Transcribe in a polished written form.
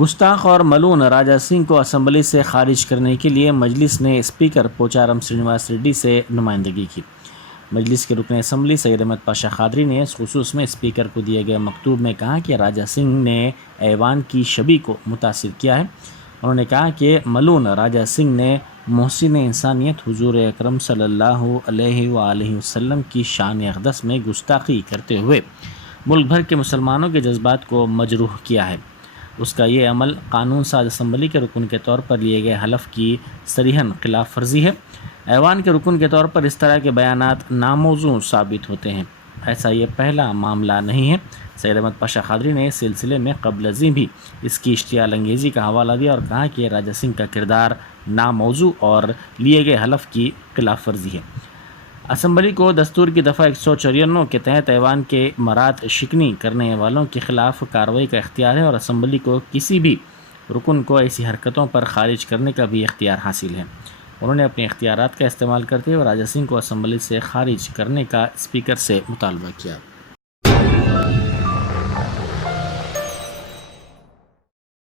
گستاخ اور ملون راجہ سنگھ کو اسمبلی سے خارج کرنے کے لیے مجلس نے اسپیکر پوچارم سرینواس ریڈی سے نمائندگی کی۔ مجلس کے رکن اسمبلی سید احمد پاشا قادری نے اس خصوص میں اسپیکر کو دیے گئے مکتوب میں کہا کہ راجہ سنگھ نے ایوان کی شبیہ کو متاثر کیا ہے۔ انہوں نے کہا کہ ملون راجہ سنگھ نے محسن انسانیت حضور اکرم صلی اللہ علیہ وآلہ وسلم کی شان اقدس میں گستاخی کرتے ہوئے ملک بھر کے مسلمانوں کے جذبات کو مجروح کیا ہے۔ اس کا یہ عمل قانون ساز اسمبلی کے رکن کے طور پر لیے گئے حلف کی صریحاً خلاف ورزی ہے۔ ایوان کے رکن کے طور پر اس طرح کے بیانات ناموزوں ثابت ہوتے ہیں۔ ایسا یہ پہلا معاملہ نہیں ہے۔ سید احمد پاشا قادری نے اس سلسلے میں قبل ازیں بھی اس کی اشتعال انگیزی کا حوالہ دیا اور کہا کہ راجہ سنگھ کا کردار ناموزوں اور لیے گئے حلف کی خلاف ورزی ہے۔ اسمبلی کو دستور کی دفعہ 194 کے تحت ایوان کے مراد شکنی کرنے والوں کے خلاف کارروائی کا اختیار ہے اور اسمبلی کو کسی بھی رکن کو ایسی حرکتوں پر خارج کرنے کا بھی اختیار حاصل ہے۔ انہوں نے اپنے اختیارات کا استعمال کرتے ہوئے راجہ سنگھ کو اسمبلی سے خارج کرنے کا اسپیکر سے مطالبہ کیا۔